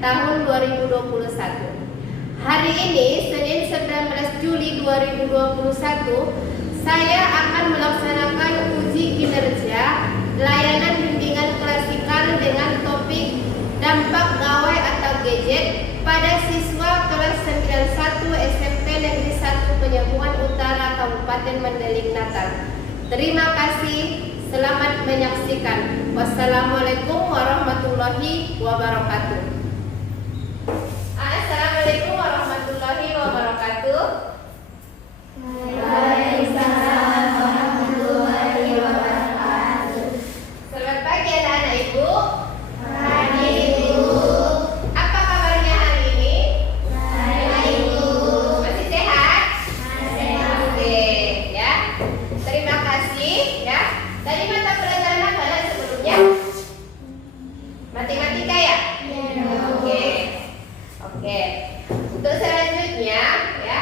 tahun 2021. Hari ini, Senin 19 Juli 2021, saya akan melaksanakan uji kinerja layanan bimbingan klasikal dengan topik dampak gawai atau gadget pada siswa kelas 91 SMP Negeri 1 Penyambungan Utara Kabupaten Mandailing Natal. Terima kasih, selamat menyaksikan. Wassalamualaikum warahmatullahi wabarakatuh. Assalamualaikum warahmatullahi wabarakatuh. Waalaikumsalam warahmatullahi wabarakatuh. Selamat pagi anak-anak Ibu. Pagi Ibu. Apa kabarnya hari ini? Baik Ibu. Masih sehat? Masih. Oke, ya. Terima kasih, ya. Tadi mata pelajaran apa nak sebelumnya? Matematika ya? Oke. Oke. Untuk selanjutnya, ya.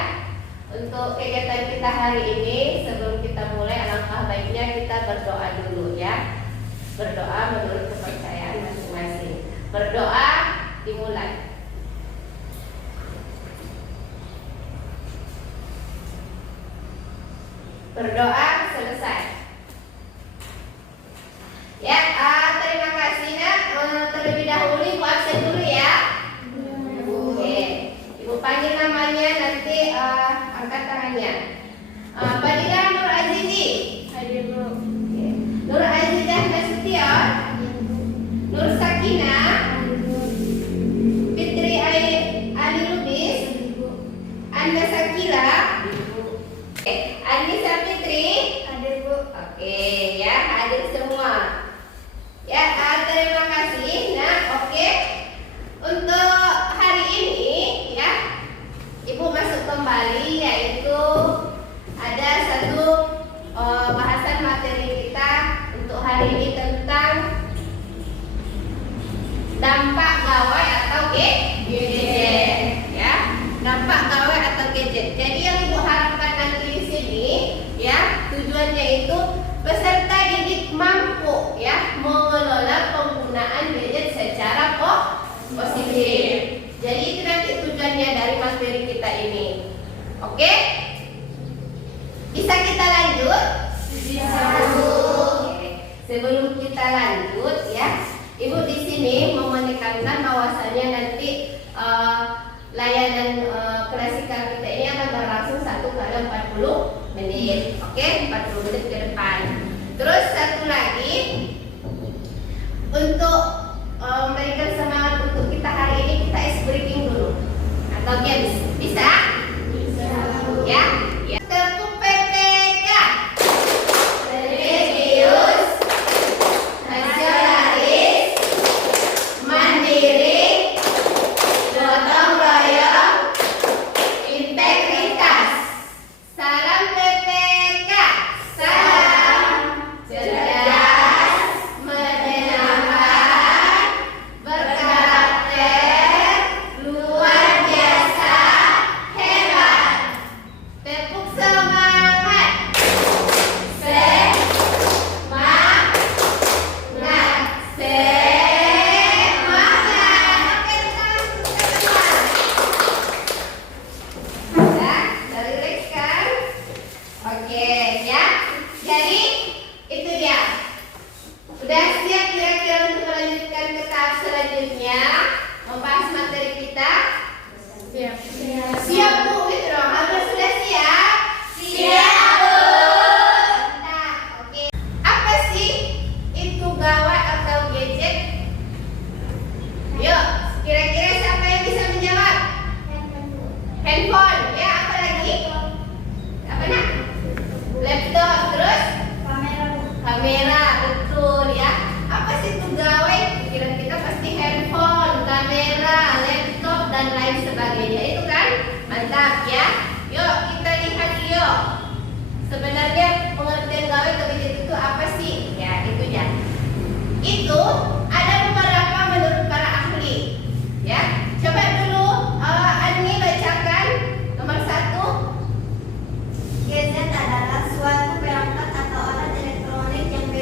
Untuk kegiatan kita hari ini, sebelum kita mulai, alangkah baiknya kita berdoa dulu, ya. Berdoa menurut kepercayaan masing-masing. Berdoa dimulai. Berdoa selesai. Ya, terima kasih nak. Terlebih dahulu Ibu absen dulu ya. Oke, Ibu panggil namanya, nanti angkat tangannya. Fadilah Nur Azizi. Hadir Bu. Oke. Nur Azizah Nasution. Nur Sakina. Fitri Ali Lubis. Anda Sakila. Oke. Anissa Fitri. Hadir Bu. Oke, ya, hadir semua. Ya, terima kasih. Nah, oke. Untuk hari ini, ya, Ibu masuk kembali, yaitu ada satu bahasan materi kita untuk hari ini tentang dampak gawai atau gadget, ya. Dampak gawai atau gadget. Jadi yang Ibu harapkan nanti di sini, ya, tujuannya itu peserta didik mampu, ya, mengelola penggunaan gadget secara positif. Jadi itu nanti tujuannya dari materi kita ini. Oke? Bisa kita lanjut? Bisa Bu. Oke. Sebelum kita lanjut, ya, Ibu di sini mau menekankan bahwasannya nanti layanan klasikal kita ini akan berlangsung 1 kali 40 menit. Oke, 40 menit ke depan. Terus satu lagi, untuk memberikan semangat untuk kita hari ini, kita ice breaking dulu atau games. Bisa? Bisa Bu. Ya? Ya. Tepuk PPK. Religius, Nasionalis, mandiri, gotong royong, integritas. Salam PPK. Salam cerdas, menyenangkan, berkarakter, luar biasa, hebat. Tepuk semangat. Semangat. Semangat. Oke, ya, dari Rex kan? Oke, ya. Jadi itu dia. Udah siap kira-kira untuk melanjutkan ke tahap selanjutnya, membahas materi kita? Siap. Siap Bu, gitu dong. Harus sudah siap? Siap Bu. Nah, oke. Apa sih itu gawai atau gadget? Yuk, kira-kira siapa yang bisa menjawab? Handphone, ya, apa lagi? Apa nak? Laptop, terus? Kamera Bu. Kamera, betul ya. Apa sih itu gawai? Pikiran kita pasti handphone, kamera, laptop, dan lain sebagainya. Itu kan? Mantap ya. Yuk kita lihat yuk. Sebenarnya pengertian gawai atau gadget itu apa sih? Ya, itu ya. Itu ada beberapa menurut para ahli. Ya, coba dulu Ani bacakan nomor 1. Gadget adalah suatu perangkat atau alat elektronik yang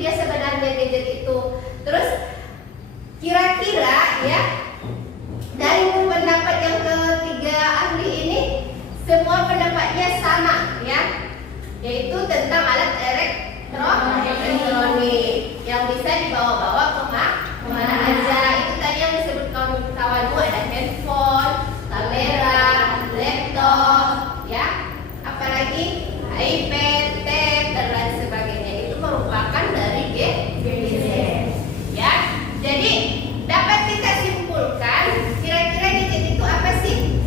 dia sebenarnya gadget itu. Terus kira-kira ya, dari pendapat yang ketiga ahli ini semua pendapatnya sama ya, yaitu tentang alat elektronik yang bisa dibawa-bawa kemana aja. Itu tadi yang disebut kawan-kawanmu, ada handphone, kamera, laptop, ya, apalagi iPad, tab, dan lain sebagainya. Itu merupakan dari gadget, ya. Jadi dapat kita simpulkan, kira-kira gadget itu apa sih?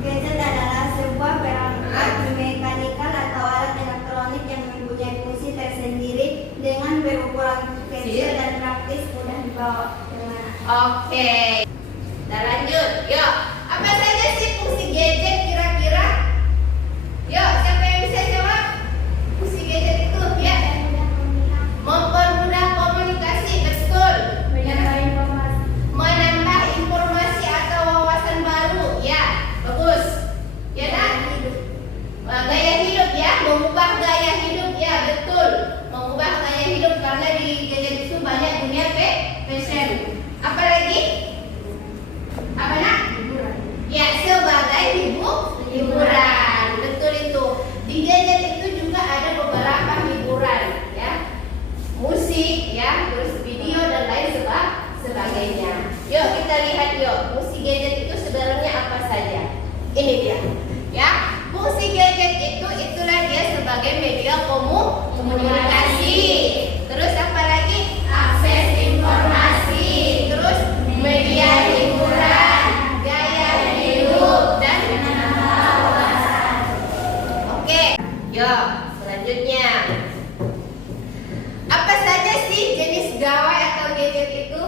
Gadget adalah sebuah perangkat mekanikal atau alat elektronik yang mempunyai fungsi tersendiri dengan berukuran kecil dan praktis, mudah dibawa kemana. Oke, kita lanjut. Yuk, apa saja sih fungsi gadget kira-kira? Yuk, siapa yang bisa jawab? Fungsi gadget itu ya, mempermudah komunikasi, betul. Menyampaikan informasi. Menambah informasi atau wawasan baru, ya, bagus. Ya kan? Gaya hidup ya, mengubah gaya hidup, ya betul. Mengubah gaya hidup karena di gadget itu banyak dunia fashion. Apalagi? Apa nak? Ya, sebagai hiburan. Betul itu. Di gadget itu juga ada beberapa hiburan, ya. Musik, ya, terus video dan lain sebagainya. Yuk kita lihat yuk, fungsi gadget itu sebenarnya apa saja. Ini dia, ya. Fungsi gadget itu itulah dia sebagai media komunikasi. Terus apa lagi? Akses informasi. Terus media hiburan, gaya hidup, dan wawasan. Oke, yuk selanjutnya. Apa saja sih jenis gawai atau gadget itu?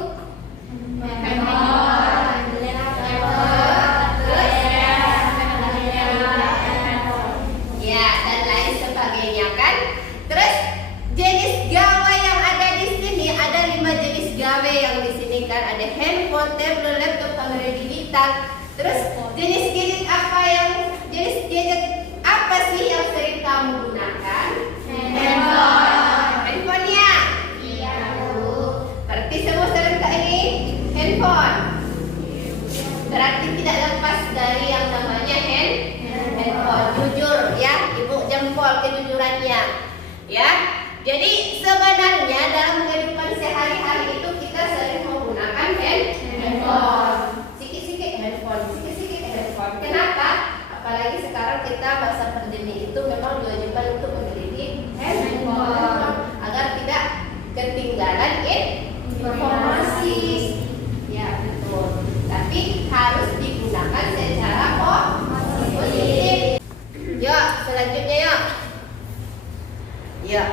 Ya, dan lain sebagainya kan. Terus jenis gawai yang ada di sini ada 5 jenis gawai yang di sini kan, ada handphone, tablet, laptop, kamera digital. Terus jenis gadget apa sih yang sering kamu gunakan? Handphone ya? Iya, Bu. Berarti semua sering tak ini handphone. Berarti tidak lepas dari yang namanya handphone. Jujur ya, ibu jempol kejujurannya. Ya, jadi sebenarnya dalam kehidupan sehari-hari itu kita sering menggunakan handphone. Sikit-sikit handphone. Kenapa? Apalagi sekarang kita masa pandemi itu memang diwajibkan untuk memiliki handphone agar tidak ketinggalan informasi. Ya betul. Tapi harus digunakan secara positif. Yuk, selanjutnya yuk. Yuk.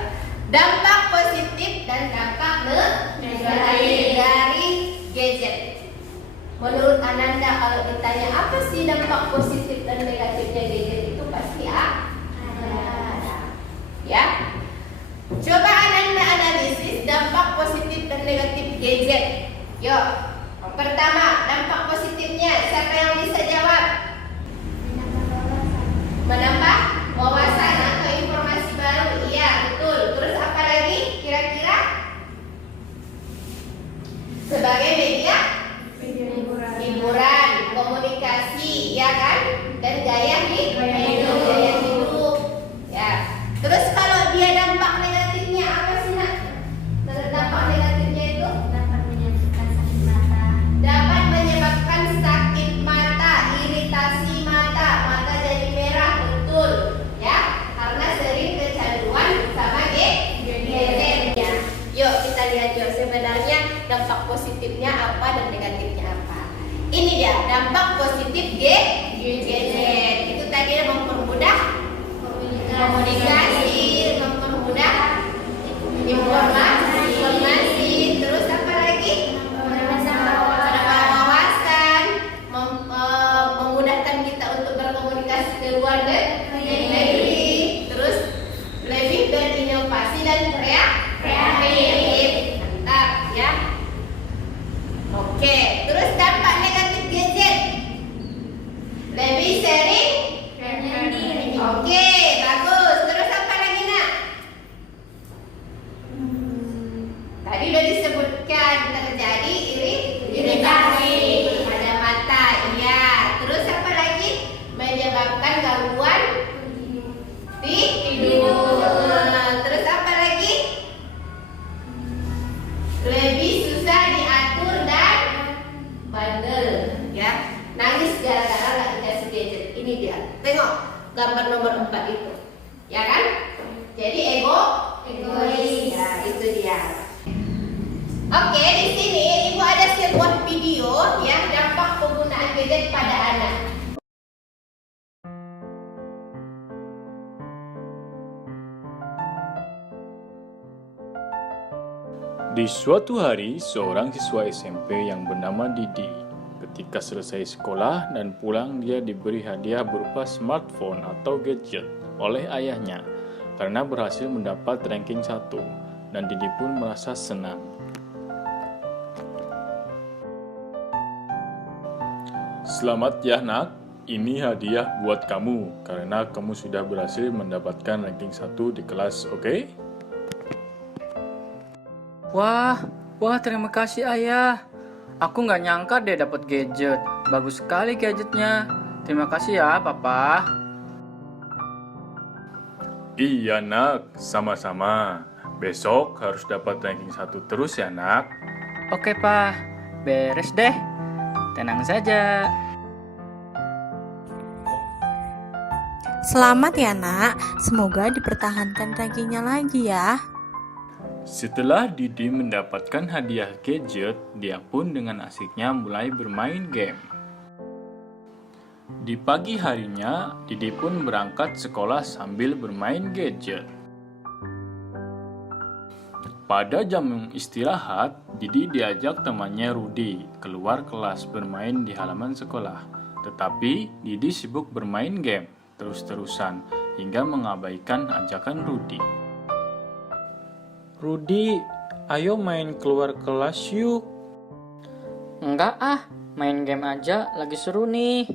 Dampak positif dan dampak negatif dari gadget. Menurut Ananda, kalau ditanya apa sih dampak positif dan negatifnya gadget itu pasti ada. Ya. Coba Ananda analisis dampak positif dan negatif gadget. Yuk. Yang pertama, dampak positifnya siapa yang bisa jawab? Menambah wawasan atau informasi baru. Iya, betul. Terus apa lagi kira-kira? Sebagai media hiburan, komunikasi, ya kan? Dan gaya hidup. Ya. Terus kalau dia dampak negatifnya apa sih, Nak? Dampak negatifnya itu dapat menyebabkan sakit mata, iritasi mata jadi merah, betul, ya, karena sering kecanduan sama gadget. Ya. Yuk kita lihat yuk sebenarnya dampak positifnya apa dan negatifnya apa. Ini dia dampak positif gadget. Itu tadi mempermudah komunikasi, mempermudah informasi, terus apa lagi? Menambah wawasan, memudahkan kita untuk berkomunikasi ke luar negeri, terus lebih berinovasi dan kreatif. Mantap ya. Oke, terus dampak negatif gadget. Lebih sering. Oke, bagus. Terus apa lagi, Nak? Tadi udah disebutkan terjadi iritasi pada mata. Iya. Terus apa lagi? Menyebabkan gangguan tidur. Terus apa lagi? Lebih susah diatur dan bandel, ya. Nangis gara-gara nggak dikasih gadget. Ini dia. Tengok gambar nomor 4 itu, ya kan? Jadi egois. Ya, itu dia. Oke, di sini Ibu ada sebuah video yang dampak penggunaan gadget pada anak. Di suatu hari, seorang siswa SMP yang bernama Didi, ketika selesai sekolah dan pulang, dia diberi hadiah berupa smartphone atau gadget oleh ayahnya karena berhasil mendapat ranking 1, dan Didi pun merasa senang. Selamat ya nak, ini hadiah buat kamu karena kamu sudah berhasil mendapatkan ranking 1 di kelas, oke? Wah, terima kasih ayah. Aku nggak nyangka deh dapat gadget. Bagus sekali gadgetnya. Terima kasih ya, papa. Iya nak, sama-sama. Besok harus dapat ranking 1 terus ya nak. Oke, pak. Beres deh. Tenang saja. Selamat ya nak, semoga dipertahankan rankingnya lagi ya. Setelah Didi mendapatkan hadiah gadget, dia pun dengan asiknya mulai bermain game. Di pagi harinya, Didi pun berangkat sekolah sambil bermain gadget. Pada jam istirahat, Didi diajak temannya Rudi keluar kelas bermain di halaman sekolah. Tetapi Didi sibuk bermain game terus-terusan hingga mengabaikan ajakan Rudi. Rudi, ayo main keluar kelas yuk. Enggak main game aja, lagi seru nih.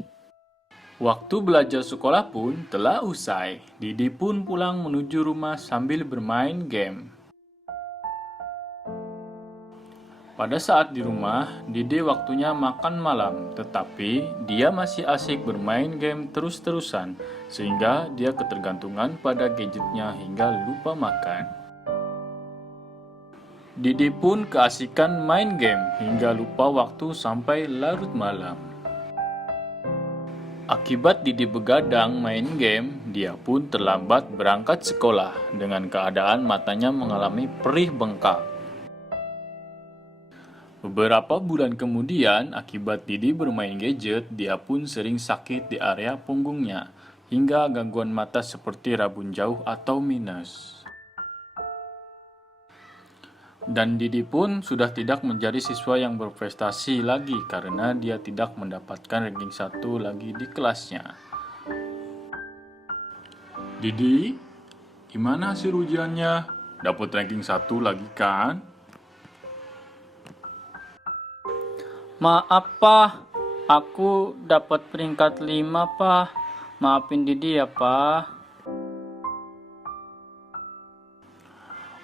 Waktu belajar sekolah pun telah usai. Didi pun pulang menuju rumah sambil bermain game. Pada saat di rumah, Didi waktunya makan malam, tetapi dia masih asik bermain game terus-terusan, sehingga dia ketergantungan pada gadgetnya hingga lupa makan. Didi pun keasikan main game hingga lupa waktu sampai larut malam. Akibat Didi begadang main game, dia pun terlambat berangkat sekolah dengan keadaan matanya mengalami perih bengkak. Beberapa bulan kemudian, akibat Didi bermain gadget, dia pun sering sakit di area punggungnya, hingga gangguan mata seperti rabun jauh atau minus. Dan Didi pun sudah tidak menjadi siswa yang berprestasi lagi karena dia tidak mendapatkan ranking 1 lagi di kelasnya. Didi, gimana hasil ujiannya? Dapat ranking 1 lagi kan? Maaf, Pak. Aku dapat peringkat 5, Pak. Maafin Didi ya, Pak.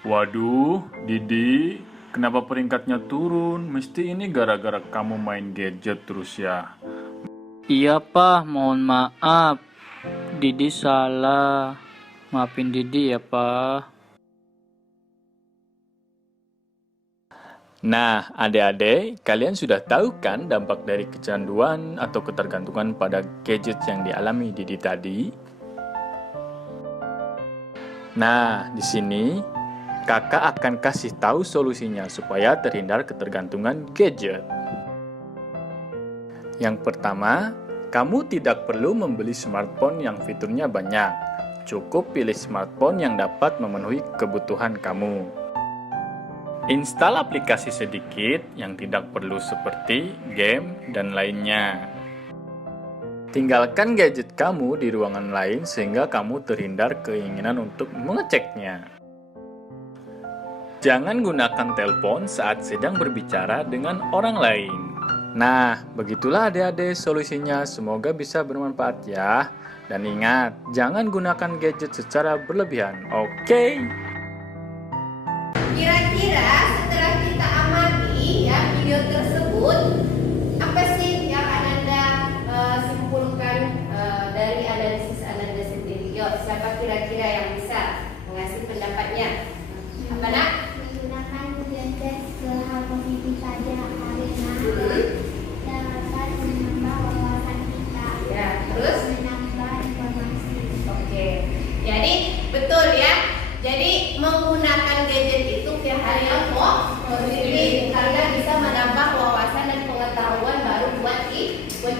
Waduh, Didi, kenapa peringkatnya turun? Mesti ini gara-gara kamu main gadget terus ya. Iya, Pak. Mohon maaf. Didi salah. Maafin Didi ya, Pak. Nah, adik-adik, kalian sudah tahu kan dampak dari kecanduan atau ketergantungan pada gadget yang dialami Didi tadi? Nah, di sini kakak akan kasih tahu solusinya supaya terhindar ketergantungan gadget. Yang pertama, kamu tidak perlu membeli smartphone yang fiturnya banyak. Cukup pilih smartphone yang dapat memenuhi kebutuhan kamu. Install aplikasi sedikit yang tidak perlu seperti game dan lainnya. Tinggalkan gadget kamu di ruangan lain sehingga kamu terhindar keinginan untuk mengeceknya. Jangan gunakan telepon saat sedang berbicara dengan orang lain. Nah, begitulah adik-adik solusinya. Semoga bisa bermanfaat ya. Dan ingat, jangan gunakan gadget secara berlebihan. Oke? Kira-kira setelah video tersebut, apa sih yang Ananda simpulkan dari analisis Ananda sendiri? Yuk, siapa kira-kira yang bisa mengasih pendapatnya? Apa nak? Menggunakan gadget ke hal positif saja karena dapat menambah wawasan kita. Ya, terus? Menambah informasi. Oke, jadi betul ya. Jadi menggunakan gadget itu ke hal yang positif karena bisa menambah wawasan dan pengetahuan baru buat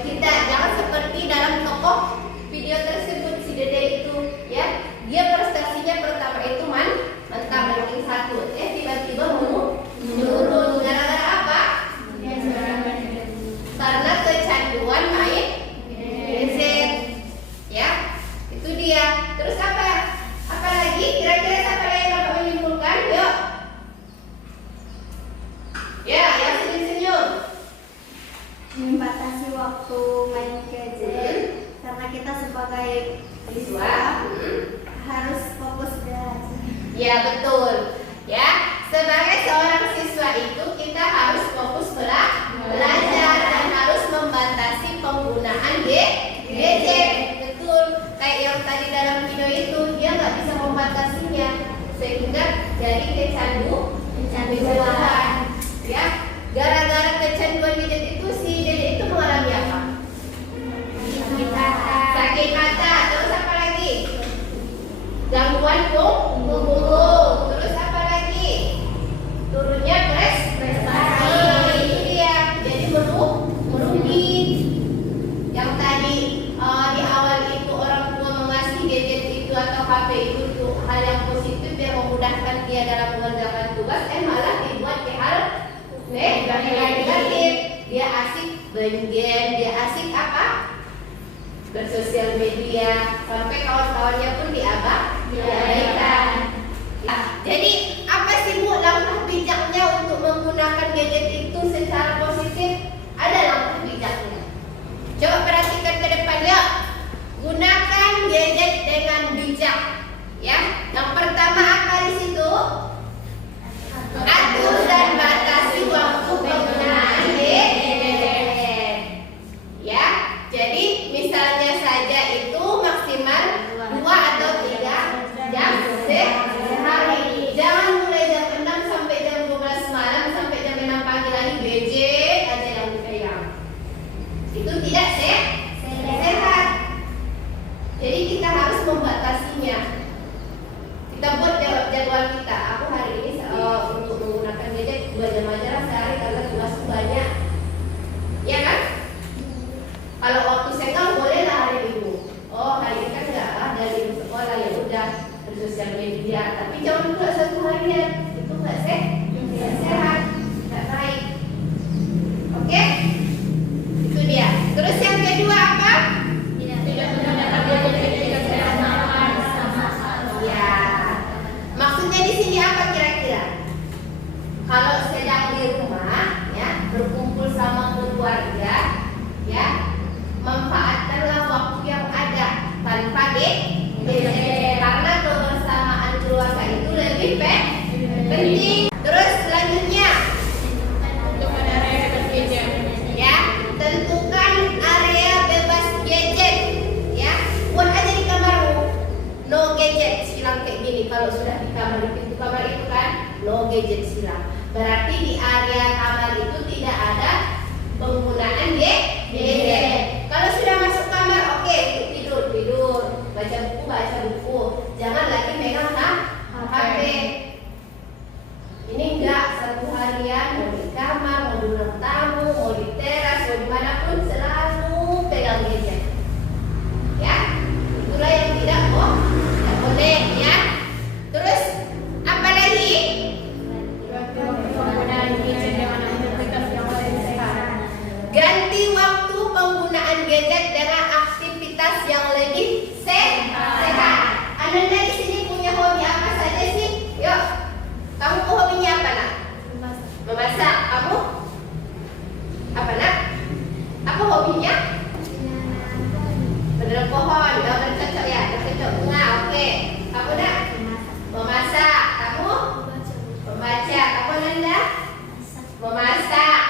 kita. Jangan seperti dalam tokoh video tersebut si Dede itu ya, dia prestasinya pertama itu mantap ranking 1, tiba-tiba menurun gara-gara apa? Karena kecanduan main gadget. Ya, itu dia. Terus apa? Apa lagi? Kira-kira siapa lagi yang dapat menyimpulkan? Yuk. Ya, yang senyum-senyum. Membatasi waktu main gadget karena kita sebagai Siswa. harus fokus belajar. Ya, betul. Ya, sebagai seorang siswa itu kita harus fokus belajar dan harus membatasi penggunaan gadget. Betul. Kayak yang tadi dalam video itu, dia nggak bisa membatasinya sehingga jadi kecanduan. Ya, gara-gara kecanduan gadget itu si Dede itu mengalami apa? Sakit mata. Terus apa lagi? Gangguan punggung. Terus apa lagi? Turunnya prestasi. Itu dia. Jadi merugi. Yang tadi di awal itu orang tua mengasih gadget itu atau HP itu untuk hal yang positif yang memudahkan dia dalam mengerjakan tugas, malah dibuat ke hal negatif. Dia asik main game, dia asik apa? Bersosial media, sampai kawan-kawannya pun diabaikan. Jadi apa sih Bu langkah bijaknya untuk menggunakan gadget itu secara positif? Ada langkah bijaknya. Coba perhatikan ke depan ya. Gunakan gadget dengan bijak. Ya, yang pertama apa di situ? Atur dan batasi waktu penggunaan gadget. Ya, jadi misalnya saja itu maksimal 2 atau 3 jam sehari. Jangan mulai jam 6 sampai jam 12 malam sampai jam 6 pagi lagi gadget aja yang dipegang. Itu tidak sehat. Jadi kita harus membatasinya. Kita buat jadwal kita. Aku hari ini untuk menggunakan gadget 2 jam aja lah sehari karena tugasku banyak. Ya kan? Kalau waktu senggang boleh lah hari Minggu. Oh, hari ini kan enggak ada di sekolah, ya udah bersosial media. Tapi jangan juga 1 harian. Itu enggak sehat, enggak baik. Oke? Itu dia. Terus yang kedua apa? Tidak menggunakan gadget ketika makan sama-sama. Ya. Maksudnya di sini apa kira-kira? Kalau sedang di rumah, ya, berkumpul sama keluarga, ya, manfaatkanlah waktu yang ada tanpa gadget karena kebersamaan keluarga itu lebih penting. Terus selanjutnya, ya, tentukan area bebas gadget, ya, buat aja di kamarmu no gadget, silang kayak gini. Kalau sudah di kamar, di pintu kamar itu kan no gadget, silang. Berarti di area kamar itu tidak ada penggunaan gadget. Kalau sudah masuk kamar, oke, tidur, baca buku, jangan lagi megang HP. Ini enggak 1 harian, mau di kamar, mau di ruang tamu, mau di teras, mau dimanapun selalu pegang gadget. Ya, itulah yang tidak boleh ya. Terus apa lagi? Ganti waktu penggunaan gadget dengan aktivitas yang lebih sehat. Ananda di sini punya hobi apa saja sih? Yuk, kamu hobinya apa nak? Memasak. Kamu? Apa nak? Apa hobinya? Menanam pohon. Udah cocok ya? Udah cocok bunga. Oke. Kamu nak? Memasak. Kamu? Membaca. Kamu Nanda? Memasak.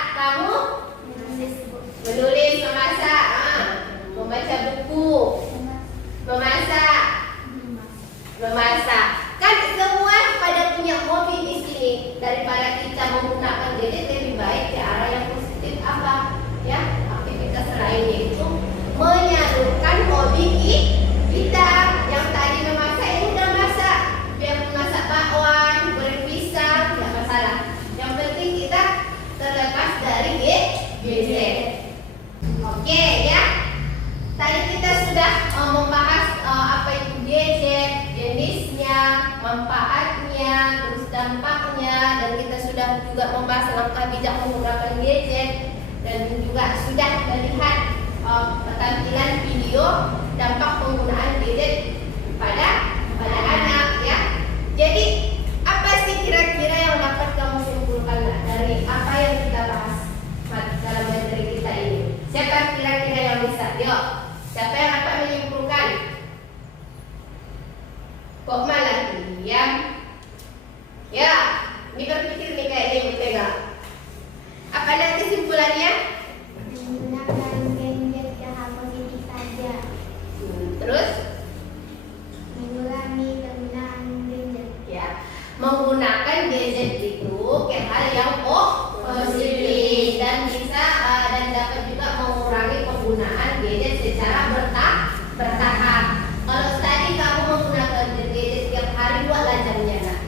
kita menggunakan gadget lebih baik ke arah yang positif apa? Ya, aktivitas lain yaitu menyalurkan hobi kita. Yang tadi memasak ini udah masak, biar masak bakwan, goreng pisang, nggak masalah. Yang penting kita terlepas dari gadget. Oke ya. Tadi kita sudah membahas apa itu gadget, jenisnya, manfaatnya, terus dampaknya, dan kita sudah juga membahas langkah bijak menggunakan gadget, dan juga sudah melihat tampilan video dampak penggunaan gadget pada anak ya. Jadi apa sih kira-kira yang dapat kamu simpulkan dari apa yang kita bahas dalam materi kita ini? Siapa kira-kira yang bisa? Yuk, siapa yang dapat menyimpulkan? Kok malah diam? Ya, ini berpikir nih kayak ini pegang. Apa nanti kesimpulannya? Menggunakan gadget ke hal positif saja. Terus? Mengurangi penggunaan gadget. Ya, menggunakan gadget itu ke hal yang positif dan bisa dan dapat juga mengurangi penggunaan gadget secara bertahap. Kalau tadi kamu menggunakan gadget tiap hari, buatlah jamnya nak.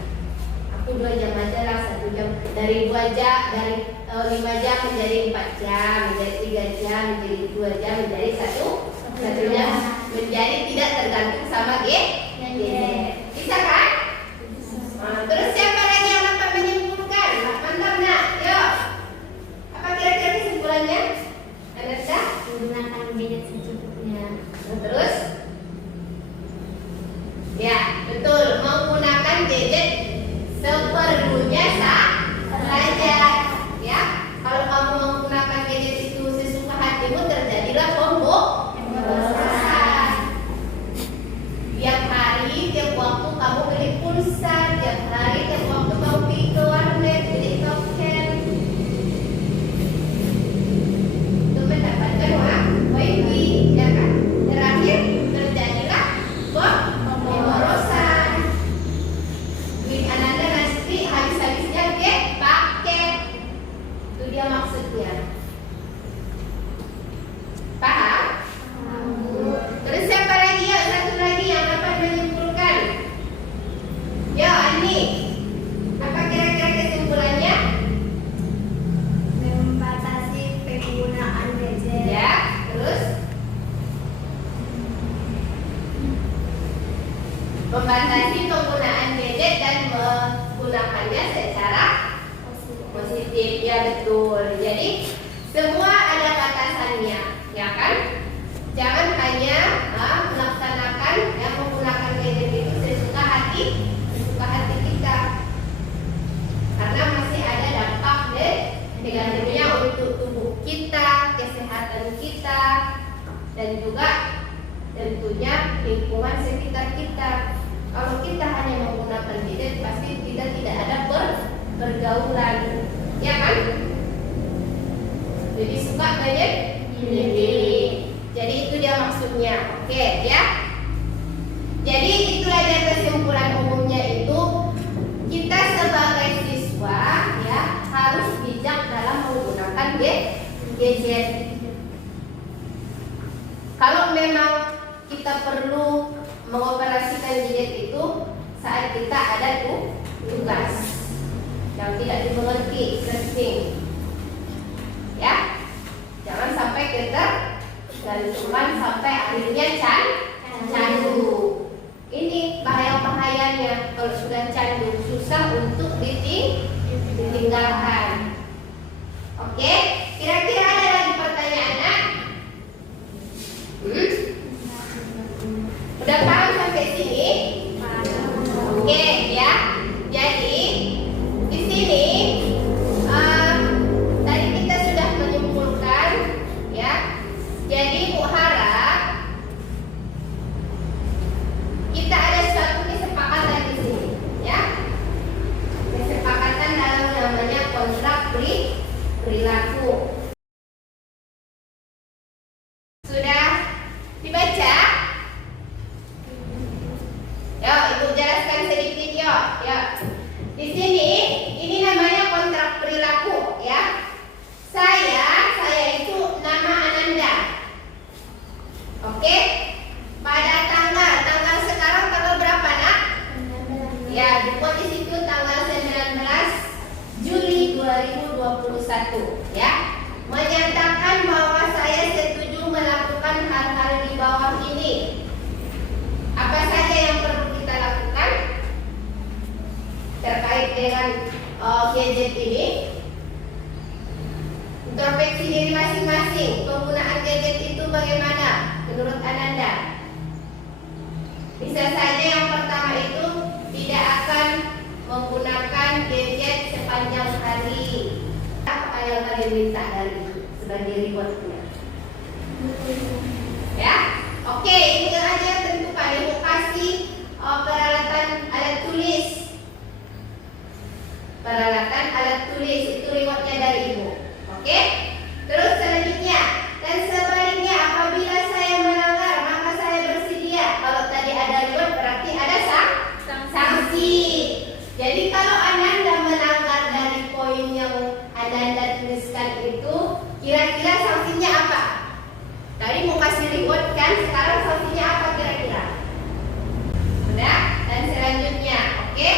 Aku 2 jam aja lah, 1 jam. Dari 2 jam, dari 5 jam menjadi 4 jam, menjadi 3 jam, menjadi 2 jam, menjadi 1 jam, menjadi tidak tergantung sama gadget. Bisa kan? Nah, terus siapa lagi yang dapat menyimpulkan? Mantap nak, yuk. Apa kira-kira kesimpulannya? Ananda? Menggunakan gadget secukupnya. Terus? Ya, betul. Menggunakan gadget seperlunya saja. Ya, kalau kamu menggunakan gadget itu sesuka hatimu, terjadilah pemborosan. Tiap hari, tiap waktu kamu beli pulsa, tiap hari, tiap waktu kamu pergi ke warnet, beli token untuk mendapatkan wifi, ya kan? Terakhir terjadilah pemborosan. Duit Ananda nanti habis-habisnya paket. Itu dia maksudnya. Paham? Terus siapa lagi ya? Satu lagi yang dapat menyimpulkan. Ya, Ani. Apa kira-kira kesimpulannya? Membatasi penggunaan gadget. Ya, terus membatasi penggunaan gadget dan menggunakannya secara positif. Ya, betul. Jadi semua ada batasannya, ya kan? Jangan hanya melaksanakan yang menggunakan gadget itu sesuka hati kita, karena masih ada dampak negatifnya untuk tubuh kita, kesehatan kita, dan juga tentunya lingkungan sekitar kita. Kalau kita hanya menggunakan gadget, pasti kita tidak ada pergaulan, ya kan? Jadi suka gadget ini. Jadi itu dia maksudnya. Oke ya. Jadi itulah dia kesimpulan umumnya itu, kita sebagai siswa ya harus bijak dalam menggunakan gadget. Kalau memang kita perlu mengoperasikan gadget itu saat kita ada tugas yang tidak dimengerti, penting. Ya, jangan sampai kita gantungan sampai akhirnya candu. Ini bahaya-bahayanya kalau sudah candu, susah untuk ditinggalkan. Oke, kira-kira ada lagi pertanyaan nak? Udah paham sampai sini? Oke ya. Jadi di sini tadi kita sudah menyimpulkan ya. Jadi Bu harap kita ada suatu kesepakatan di sini ya. Kesepakatan dalam namanya kontrak perilaku. Sudah dibaca? Yuk, Ibu jelaskan sedikit yuk. Di sini ini namanya kontrak 2021 ya. Menyatakan bahwa saya setuju melakukan hal-hal di bawah ini. Apa saja yang perlu kita lakukan terkait dengan gadget ini? Introspeksi diri masing-masing. Penggunaan gadget itu bagaimana menurut Ananda? Bisa saja yang pertama itu tidak akan menggunakan gadget sepanjang hari. Apa yang kalian minta dari itu sebagai rewardnya? Ya, oke, ini aja tentukan. Ibu kasih peralatan alat tulis. Peralatan alat tulis itu rewardnya dari ibu. Oke, terus selanjutnya dan sebaliknya apabila saya melanggar maka saya bersedia. Kalau tadi ada reward berarti ada sanksi. Jadi kalau Ananda melanggar dari poin yang Ananda tuliskan itu, kira-kira sanksinya apa? Tadi mau kasih reward kan, sekarang sanksinya apa kira-kira? Udah? Dan selanjutnya, oke?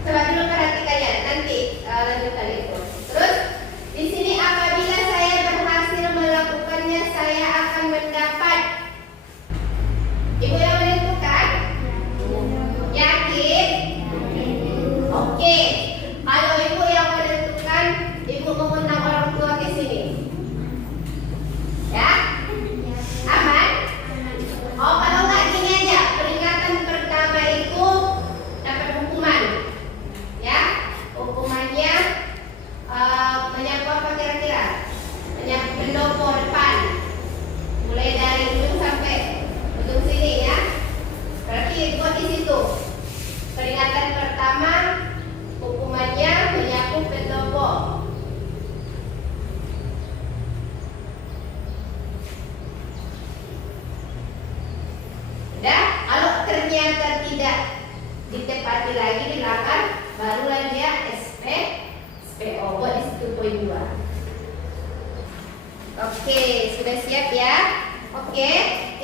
Coba dulu perhatikan ya, nanti lanjutkan itu. Terus di sini apabila saya berhasil melakukannya, saya akan mendapat. Ibu yang menentukan? Yakin? Oke. Kalau ibu yang menentukan, ibu mengundang orang tua ke sini. Ya? Aman? Oh, kalau nggak gini aja, peringatan pertama itu dapat hukuman. Ya? Hukumannya menyapu apa kira-kira? Menyapu pendopo depan. Mulai dari ujung sampai ujung sini ya. Berarti buat di situ. Peringatan pertama hukumannya menyapu pendopo. Udah, kalau ternyata tidak ditepati lagi dilanggar, barulah dia SPO. Buat di situ poin 2. Oke, sudah siap ya? Oke,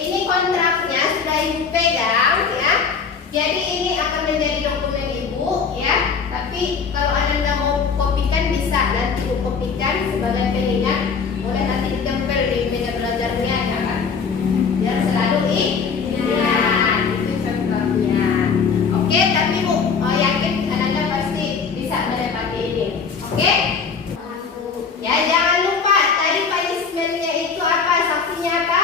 ini kontraknya sudah ibu pegang ya. Jadi ini akan menjadi dokumen ibu ya. Tapi kalau Anda mau kopikan bisa, nanti ibu kopikan sebagai pengingat. Boleh nanti ditempel di meja belajarnya ya kan. Biar selalu ingat. Itu contohnya. Oke, tapi ibu yakin Anda pasti bisa menepati ini. Oke? Ya jangan lupa tadi punishment-nya itu apa? Sanksinya apa?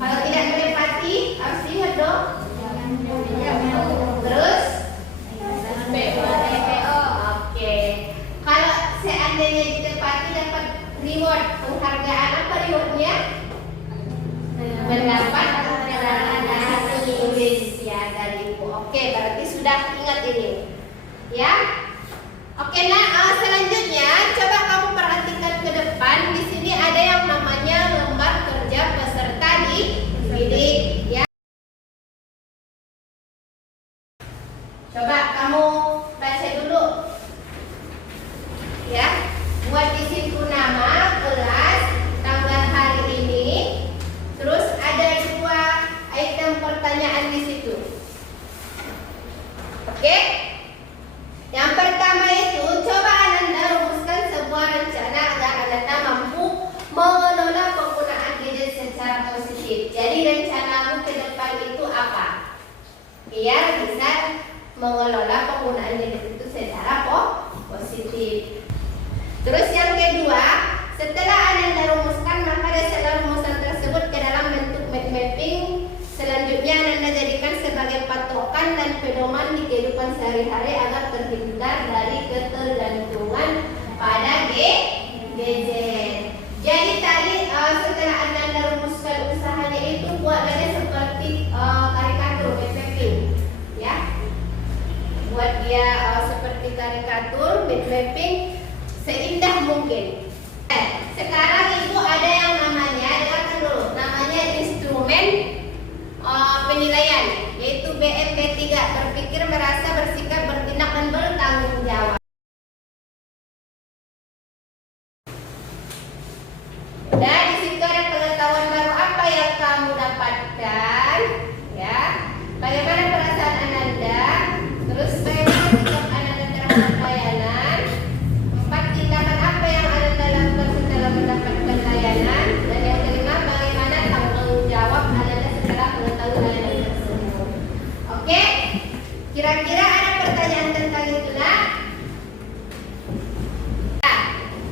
Kalau tidak menepati harus ingat dong. Terus PO. Oke. Kalau seandainya ditepati dapat reward, penghargaan apa rewardnya? Mendapat penghargaan tulis ya dari ibu. Oke, berarti sudah ingat ini. Ya. Oke, nah selanjutnya coba kamu perhatikan ke depan. Di sini ada yang namanya lembar kerja peserta didik ya. Coba kamu baca dulu. Ya. Buat di situ nama, kelas, tanggal hari ini. Terus ada 2 item pertanyaan di situ. Oke? Yang pertama itu, coba Ananda rumuskan sebuah rencana agar Ananda mampu mengelola penggunaan gadget secara positif. Jadi rencanamu ke depan itu apa? Biar bisa mengelola penggunaan gadget itu secara positif. Terus yang kedua, setelah Ananda rumuskan, maka dasarkan rumusan tersebut ke dalam bentuk mind mapping. Selanjutnya Ananda jadikan sebagai patokan dan pedoman di kehidupan sehari-hari agar terhindar dari ketergantungan pada gadget. Jadi tadi setelah Ananda rumuskan usahanya itu, buatlah seperti karikatur mind mapping, ya. Buat dia seperti karikatur mind mapping seindah mungkin. Sekarang ibu ada yang namanya, dengarkan dulu, namanya instrumen penilaian, yaitu BMP3, berpikir, merasa, bersikap, bertindak, dan bertanggung jawab. Dan di situ ada pengetahuan baru apa yang kamu dapatkan, ya. Bagaimana perasaan Ananda, terus bagaimana sikap Ananda terhadap pelayanan. Kira-kira ada pertanyaan tentang itu nak? Nah,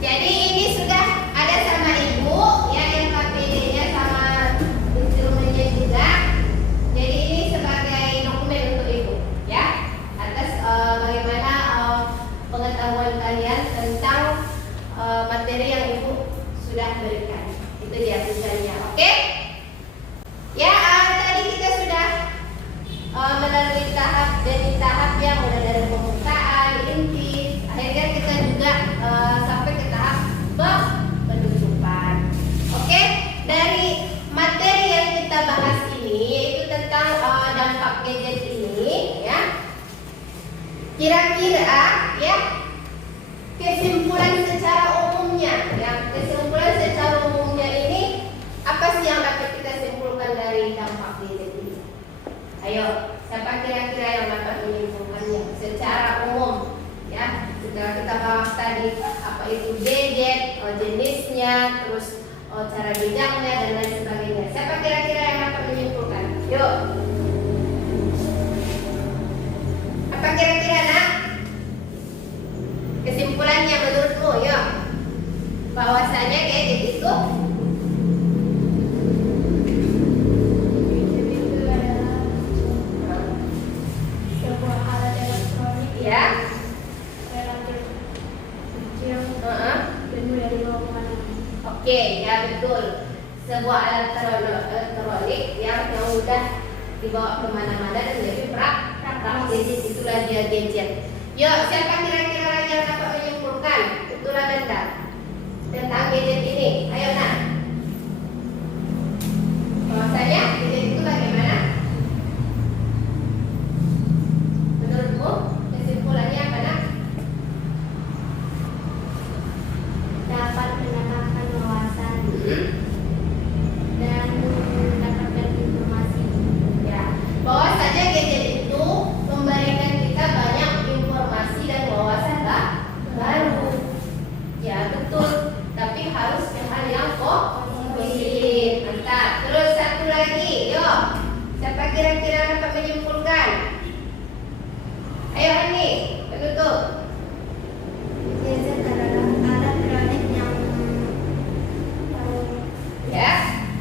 jadi ini sudah ada sama ibu ya, yang KPD-nya sama instrumennya juga. Jadi ini sebagai dokumen untuk ibu ya, atas bagaimana pengetahuan kalian tentang materi yang ibu sudah berikan. Itu dia tujuannya, oke? Ya, tadi kita sudah melalui tahap demi tahap yang mulai dari pembukaan, inti, akhirnya kita juga sampai ke tahap penutupan. Oke, dari materi yang kita bahas ini yaitu tentang dampak gadget ini, ya. Kira-kira, ya, kesimpulan secara umumnya, ya, kesimpulan secara umumnya ini apa sih yang dapat kita simpulkan dari dampak gadget ini? Ayo, siapa kira-kira yang dapat menyimpulkannya secara umum? Ya, setelah kita bahas tadi apa itu gadget, jenisnya, terus cara bidangnya dan lain sebagainya. Siapa kira-kira yang dapat menyimpulkan? Yuk. Apa kira-kira nak? Kesimpulannya menurutmu, yuk. Bahwasanya gadget itu sebuah alat elektronik ya. relatif kecil dan mudah dibawa kemana-mana. Oke, ya betul. Sebuah alat elektronik yang mudah dibawa kemana-mana dan menjadi praktis, itulah dia gadget. Yuk, siapa kira-kira lagi yang dapat menyimpulkan itulah benda tentang gadget ini? Ayo nak. Bahwasanya gadget itu bagaimana? Menurutmu kesimpulannya apa nak? Dapat menambahkan wawasan dan mendapatkan informasi. Ya, bahwasanya gadget itu memberikan kita banyak informasi dan wawasan baru. Ya betul, tapi harus hal yang positif. Mantap. Terus satu lagi, yuk. Siapa kira-kira dapat menyimpulkan? Ayo Ani, penutup. Gadget adalah alat elektronik Ya,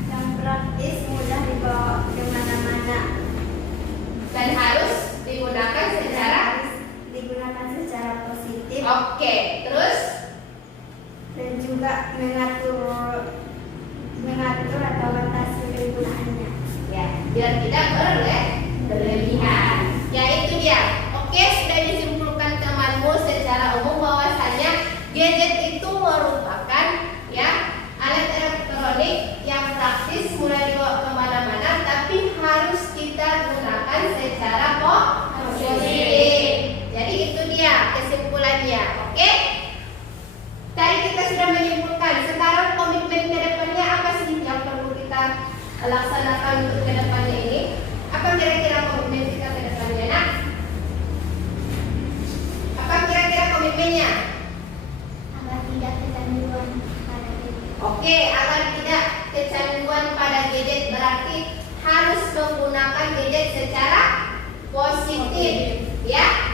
yang praktis, mudah dibawa kemana-mana, dan harus digunakan secara. digunakan secara positif Oke, terus dan juga mengatur atau batasi penggunaannya. ya, biar tidak berlebihan. Ya itu dia. Oke, sudah disimpulkan temanmu secara umum bahwasanya gadget itu merupakan ya alat elektronik yang praktis, mulai dibawa kemana-mana, tapi harus kita gunakan secara positif. Jadi itu dia kesimpulannya. Oke? Tadi kita sudah menyimpulkan. Sekarang komitmen ke depannya apa sih yang perlu kita laksanakan untuk ke depannya ini? Apa kira-kira komitmen kita ke depannya, nak? Apa kira-kira komitmennya? Agar tidak kecanduan pada gadget. Oke, agar tidak kecanduan pada gadget berarti harus menggunakan gadget secara positif, ya.